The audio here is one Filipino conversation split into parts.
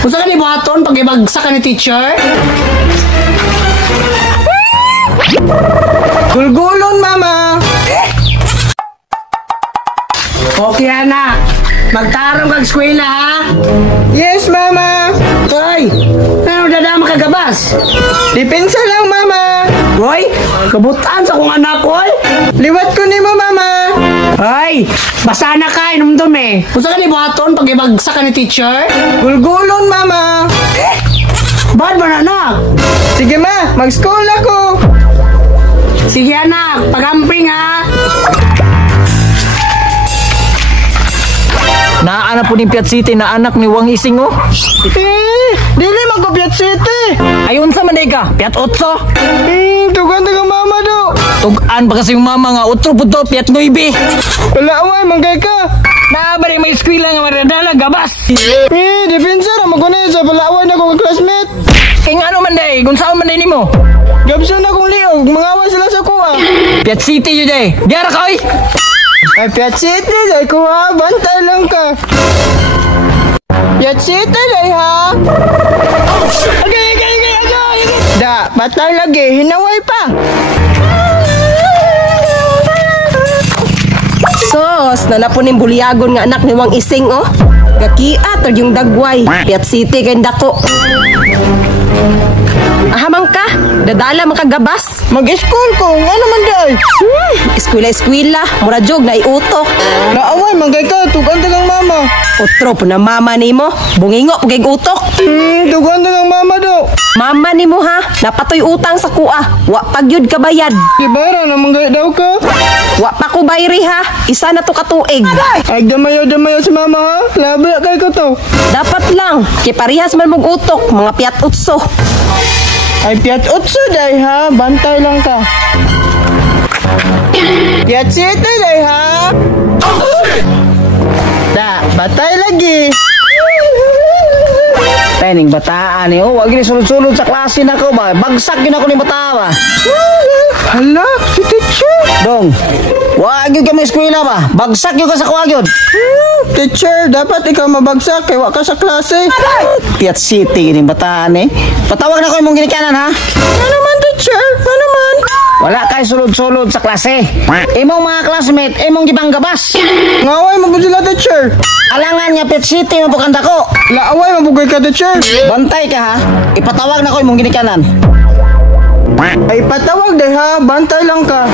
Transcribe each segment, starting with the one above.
Unsa ka ni buhaton pag ibagsak ka ni teacher? Gulgulon, mama. Okay, anak. Magtarong kag eskwela, ha? Yes, mama. Hoy, ano dadama ka gabas? Depensa lang, mama. Hoy, kabutaan sa kong anak, hoy. Liwat ko nimo, mama. Hoy, basa na ka, inumdum eh. Unsa ka ni buhaton pag ibagsak ka ni teacher? Gulgulon, mama. Bad ba na, anak? Sige, ma. Mag-school ako. Sige, anak. Pagamping, ha? Naana po ni Piat City na anak ni Wang Ising oh. Dili magko-Piat City. Ayun sa Manega, Piat Otso. Tugan taga mama do. Tugan ba kasi yung mama nga, Otro po to, Piat Noibe. Wala away, manggay ka. Naabari may eskwela nga maradala, gabas. Depensa na magkunay sa palaway na kong classmate. Kaya nga ano man day, kung saan man day ni mo? Gabsan akong liog, mangaway sila sa kuha. Piat City yun day, diara ka oy. Ay, Piat City, day kuha, bantay lang ka. Piat City, day ha. Okay. Da, batay lagi, hinaway pa. Sos, nanapunin bulyagon nga anak ni Wang Ising, oh. Gakiat, o yung dagway. Piat City kay dako. Ahamang ka, dadala makagabas. Mag-school ko, ano man day? Eskwela, mura jog na iutok. Naaway, manggay ka, tugan tagang mama. Otro po na mama ni mo, bungingo pagay utok. Tugan tagang mama do. Mama ni mo ha, napatoy utang sa kuha. Wa pagyud ka bayad. Kibara na manggay daw ka. Wa pa ko bayri ha, isa na to katuig. Ay, damayo si mama ha. Labi kay ko to. Dapat lang, kay parihas man mong utok, mga piat utso. Ay, Piat Utso day ha. Bantay lang ka. Piat City day ha. Da, batay lagi. Pening bataan eh, oh, wag ni sulod-sulod sa klase na ko ba? Bagsak yun ako ni bata ba? Hala, si teacher. Dong, wag yun kami eskwela ba? Bagsak yun ka sa kuwag yun. Teacher, dapat ikaw mabagsak kay wa ka sa klase. Piat City yun yung bataan eh. Patawag na ko yung mong ginikanan ha? Ano man, teacher? Ano man? Wala kay sulod-sulod sa klase. Imong mga classmate, imong gibanggabas. Ngaway mo po sila, teacher. Alangan nga Piat City mapukanda ko. Laaway mabugay ka, teacher. Bantay ka ha? Ipatawag na ko yung mong ginikanan. Ay, patawag day ha. Bantay lang ka.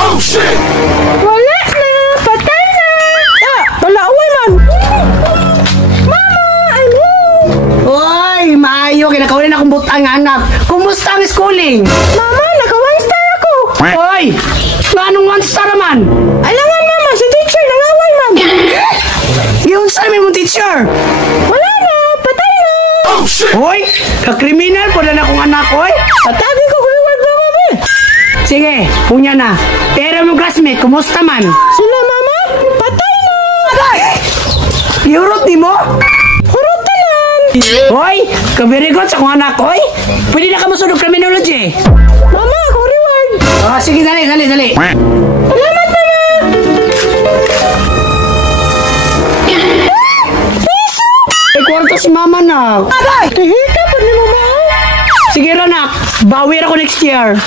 Oh shit! Wala na, patay na. Palaaway man. Mama, I'm home. Hoy, maayo. Kinakawin akong butang anak. Kumusta ang schooling? Mama, naka-one star ako. Hoy, anong one star naman? Alangan mama, si teacher nangaway man. Yung saan mo teacher? Wala na, patay na. Oh shit! Hoy, kakriminal po na akong anak, hoy. Patagi ko reward na mama. Sige, punya na. Pero mong classmate, kumusta man? Sila mama, patay na. Iurot ni mo? Hurutanan. Hoy, kabirigot sa kong anak, hoy. Pwede na ka masunod criminology. Mama, ako reward. Sige, dali. Salamat mama. Ay, kwarto si mama na. Hihika pa ni mama. Sige, anak. Bawi ako next year.